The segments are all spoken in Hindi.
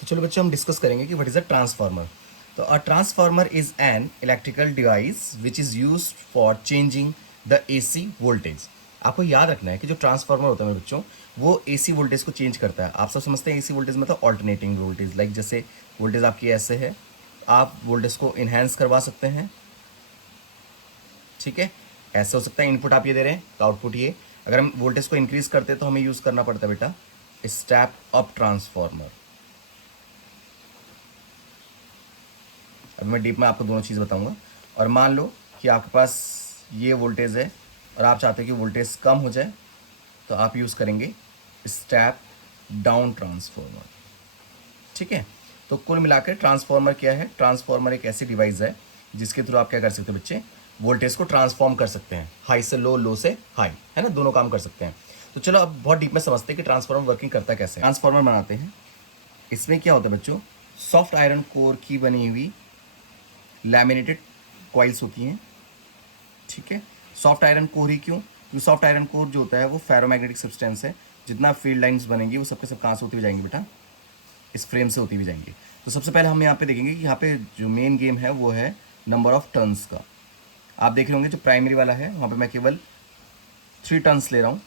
तो चलो बच्चों हम डिस्कस करेंगे कि व्हाट इज अ ट्रांसफार्मर। तो a transformer is an electrical device which is used for changing the AC voltage. आपको याद रखना है कि जो ट्रांसफार्मर होता है मेरे बच्चों, वो एसी वोल्टेज को चेंज करता है। आप सब समझते हैं एसी वोल्टेज मतलब ऑल्टरनेटिंग वोल्टेज, लाइक जैसे वोल्टेज आपकी ऐसे है, आप वोल्टेज को इन्हेंस करवा सकते हैं, ठीक है। ऐसे हो सकता है इनपुट आप ये दे रहे हैं तो आउटपुट ये। अगर हम वोल्टेज को इंक्रीज करते हैं तो हमें यूज करना पड़ता है बेटा स्टेप अप ट्रांसफार्मर। अब मैं डीप में आपको दोनों चीज़ बताऊंगा। और मान लो कि आपके पास ये वोल्टेज है और आप चाहते हैं कि वोल्टेज कम हो जाए, तो आप यूज़ करेंगे स्टेप डाउन ट्रांसफार्मर, ठीक है। तो कुल मिलाकर ट्रांसफार्मर क्या है? ट्रांसफार्मर एक ऐसी डिवाइस है जिसके थ्रू आप क्या कर सकते हैं बच्चे, वोल्टेज को ट्रांसफॉर्म कर सकते हैं, हाई से लो, लो से हाई, है ना, दोनों काम कर सकते हैं। तो चलो अब बहुत डीप में समझते हैं कि ट्रांसफार्मर वर्किंग करता कैसे। ट्रांसफार्मर बनाते हैं, इसमें क्या होता है बच्चों, सॉफ्ट आयरन कोर की बनी हुई लैमिनेटेड कॉइल्स होती हैं, ठीक है। सॉफ्ट आयरन कोर ही क्यों? क्योंकि सॉफ्ट आयरन कोर जो होता है वो फेरोमैग्नेटिक सब्सटेंस है। जितना फील्ड लाइंस बनेंगी वो सबके सब कहाँ से होती हुई जाएंगी बेटा, इस फ्रेम से होती हुई जाएंगी। तो सबसे पहले हम यहाँ पे देखेंगे कि यहाँ पे जो मेन गेम है वो है नंबर ऑफ टर्न्स का। आप देख रहे होंगे जो प्राइमरी वाला है वहाँ पे मैं केवल 3 टर्न्स ले रहा हूँ,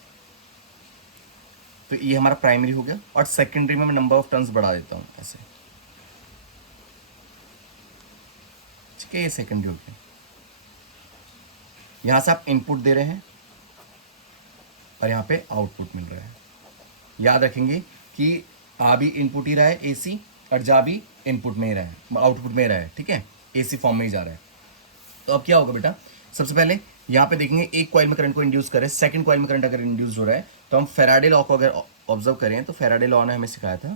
तो ये हमारा प्राइमरी हो गया। और सेकेंडरी में मैं नंबर ऑफ टर्न्स बढ़ा देता हूँ ऐसे, ठीक है, ये सेकेंडरी हो गया। यहाँ से आप इनपुट दे रहे हैं और यहाँ पे आउटपुट मिल रहा है। याद रखेंगे कि आ भी इनपुट ही रहा है एसी, और जा भी इनपुट में ही रहा है, आउटपुट में ही रहा है, ठीक है, एसी फॉर्म में ही जा रहा है। तो अब क्या होगा बेटा, सबसे पहले यहाँ पे देखेंगे एक कॉइल में करंट को इंड्यूस करें, सेकंड कॉइल में करंट अगर इंड्यूस हो रहा है तो हम फेराडे लॉ को अगर ऑब्जर्व करें तो फेराडे लॉ ने हमें सिखाया था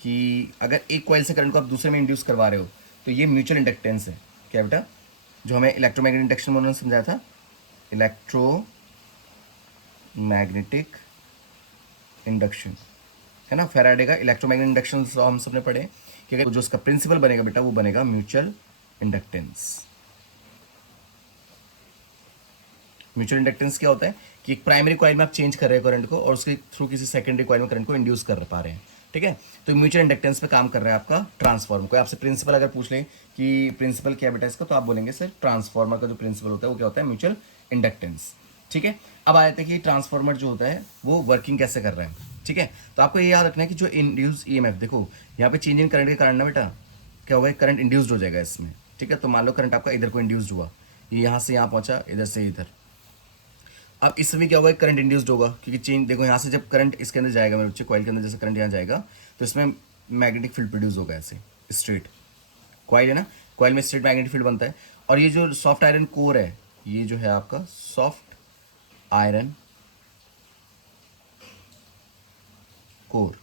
कि अगर एक कॉइल से करंट को आप दूसरे में इंड्यूस करवा रहे हो तो ये म्यूचुअल इंडक्टेंस है। क्या बेटा, जो हमें इलेक्ट्रोमैग्नेटिक इंडक्शन में उन्होंने समझाया था, इलेक्ट्रोमैग्नेटिक इंडक्शन, है ना, फेराडे का इलेक्ट्रोमैग्नेटिक इंडक्शन हम सबने पढ़े कि अगर जो उसका प्रिंसिपल बनेगा बेटा वो बनेगा म्यूचुअल इंडक्टेंस। म्यूचुअल इंडक्टेंस क्या होता है कि एक प्राइमरी कॉइल में आप चेंज कर रहे हैं करंट को और उसके थ्रू किसी सेकेंडरी कॉइल में करंट को इंड्यूस कर पा रहे हैं, ठीक है। तो म्यूचुअल इंडक्टेंस पे काम कर रहा है आपका ट्रांसफॉर्मर। कोई आपसे प्रिंसिपल अगर पूछ ले कि प्रिंसिपल क्या बेटा इसका, तो आप बोलेंगे सर ट्रांसफॉर्मर का जो प्रिंसिपल होता है वो क्या होता है, म्यूचुअल इंडक्टेंस, ठीक है। अब आ जाते हैं कि ट्रांसफॉर्मर जो होता है वो वर्किंग कैसे कर रहा है, ठीक है। तो आपको ये याद रखना है कि जो इंड्यूस ईएमएफ, देखो यहाँ पे चेंज इन करंट के कारण ना बेटा क्या होगा, करंट इंड्यूस्ड हो जाएगा इसमें, ठीक है। तो मान लो करंट आपका इधर को इंड्यूस्ड हुआ, ये यहाँ से यहाँ पहुंचा, इधर से इधर। अब इसमें क्या होगा, करंट इंड्यूस्ड होगा क्योंकि चेंज, देखो यहाँ से जब करंट इसके अंदर जाएगा मेरे बच्चे, कॉइल के अंदर जैसे करंट यहाँ जाएगा तो इसमें मैग्नेटिक फील्ड प्रोड्यूस होगा ऐसे, स्ट्रेट कॉइल है ना, कॉइल में स्ट्रेट मैग्नेटिक फील्ड बनता है। और ये जो सॉफ्ट आयरन कोर है, ये जो है आपका soft iron core,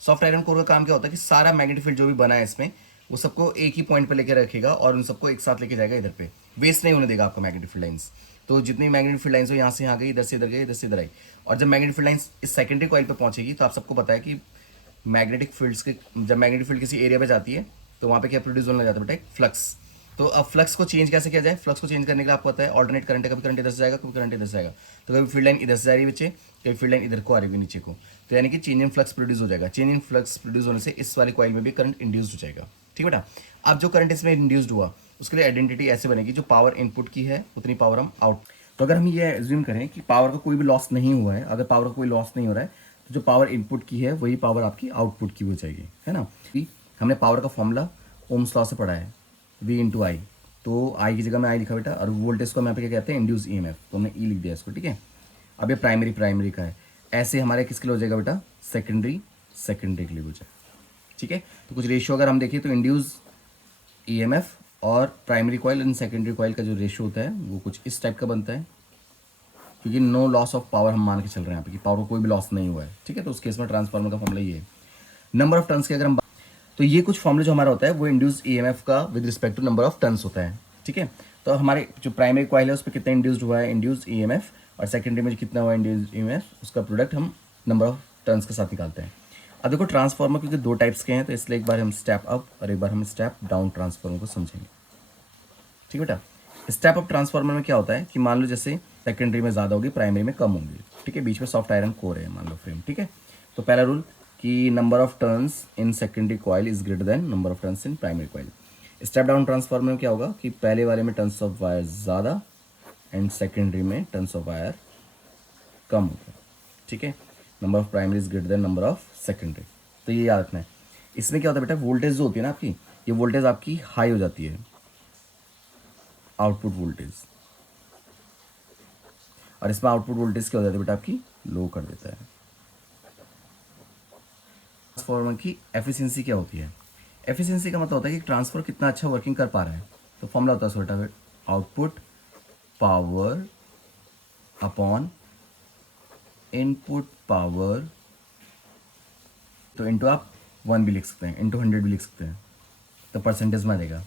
soft iron core का काम क्या होता है कि सारा मैग्नेटिक फील्ड जो भी बना है इसमें वो सबको एक ही पॉइंट पे लेके रखेगा और उन सबको एक साथ लेके जाएगा इधर पे, वेस्ट नहीं होने देगा आपका मैग्नेटिक फील्ड लाइंस। तो जितनी मैग्नेटिक फील्ड लाइंस हो यहाँ से यहाँ गई, इधर से इधर गई, इधर से इधर आई। और जब मैग्नेटिक फील्ड लाइंस इस सेकेंडरी कॉइल पे पहुंचेगी तो आप सबको पता है कि मैग्नेटिक फील्ड्स के, जब मैग्नेटिक फील्ड किसी एरिया पे जाती है तो वहाँ पे क्या प्रोड्यूस होने लग जाता है बेटा, एक फ्लक्स। तो अब फ्लक्स को चेंज कैसे किया जाए, फ्लक्स को चेंज करने के लिए आपको पता है ऑल्टरनेट करंट है, कभी करंट इधर से जाएगा, कभी करंट इधर से जाएगा। तो कभी फील्ड लाइन इधर से जा रही है बच्चे, कभी फील्ड लाइन इधर को आ रही है नीचे को, तो यानी कि चेंज इन फ्लक्स प्रोड्यूस हो जाएगा। चेंज इन फ्लक्स प्रोड्यूस होने से इस वाली कॉइल में भी करंट इंड्यूस्ड हो जाएगा, ठीक है बेटा। अब जो करंट इसमें इंड्यूस्ड हुआ उसके लिए आइडेंटिटी ऐसे बनेगी, जो पावर इनपुट की है उतनी पावर हम आउट। तो अगर हम ये एज्यूम करें कि पावर का कोई भी लॉस नहीं हुआ है, अगर पावर का कोई लॉस नहीं हो रहा है तो जो पावर इनपुट की है वही पावर आपकी आउटपुट की हो जाएगी, है ना। हमने पावर का फॉर्मूला ओम्स लॉ से पढ़ा है, V इंटू आई। तो आई की जगह में आई लिखा बेटा, और वोल्टेज को हम यहाँ पे क्या कहते हैं, इंड्यूस ईएमएफ, तो हमने ई लिख दिया इसको, ठीक है। अब ये प्राइमरी का है, ऐसे हमारे किसके लिए हो जाएगा बेटा, सेकेंडरी के लिए हो जाएगा, ठीक है। तो कुछ रेशियो अगर हम देखें तो इंड्यूस ईएमएफ और primary coil and secondary coil का जो रेशियो होता है वो कुछ इस टाइप का बनता है, क्योंकि नो लॉस ऑफ पावर हम मान के चल रहे हैं यहाँ पे कि पावर को कोई भी लॉस नहीं हुआ है, ठीक है। तो उस केस में ट्रांसफार्मर का फॉर्मूला ये है। नंबर ऑफ टर्न्स की अगर हम, तो ये कुछ फॉर्मूला जो हमारा होता है वो इंड्यूस ईएमएफ का with respect to number of turns होता है, ठीक है। तो हमारे जो प्राइमरी कॉइल है उस पर कितना इंड्यूस्ड हुआ है, इंड्यूस ईएमएफ, और सेकेंडरी में कितना हुआ इंड्यूस ईएमएफ, उसका प्रोडक्ट हम नंबर ऑफ टर्न्स के साथ निकालते हैं। अब देखो ट्रांसफार्मर क्योंकि दो टाइप्स के हैं तो इसलिए एक बार हम स्टेप अप और एक बार हम स्टेप डाउन ट्रांसफार्मर को समझेंगे, ठीक है बेटा। स्टेप अप ट्रांसफार्मर में क्या होता है कि मान लो जैसे सेकेंडरी में ज़्यादा होगी, प्राइमरी में कम होगी, ठीक है, बीच में सॉफ्ट आयरन कोर है मान लो फ्रेम, ठीक है। तो पहला रूल कि number of turns in secondary coil is greater than number of turns in primary coil. Step down transformer में क्या होगा कि पहले वाले में टर्न्स ऑफ वायर ज़्यादा एंड सेकेंडरी में टर्न्स ऑफ वायर कम होगा। ठीक है, number of primary is greater than number of secondary. तो ये याद रखना है। इसमें क्या होता है बेटा, वोल्टेज जो होती है ना आपकी, ये वोल्टेज आपकी हाई हो जाती है, आउटपुट वोल्टेज, और इसमें आउटपुट वोल्टेज क्या हो जाती है बेटा आपकी, लो कर देता है। ट्रांसफार्मर की एफिशिएंसी क्या होती है? एफिशिएंसी का मतलब होता है कि ट्रांसफर कितना अच्छा वर्किंग कर पा रहा है। तो फॉर्मूला होता है उसका, output power upon input power, तो इंटू आप 1 भी लिख सकते हैं, इंटू 100 भी लिख सकते हैं, तो परसेंटेज में आ जाएगा।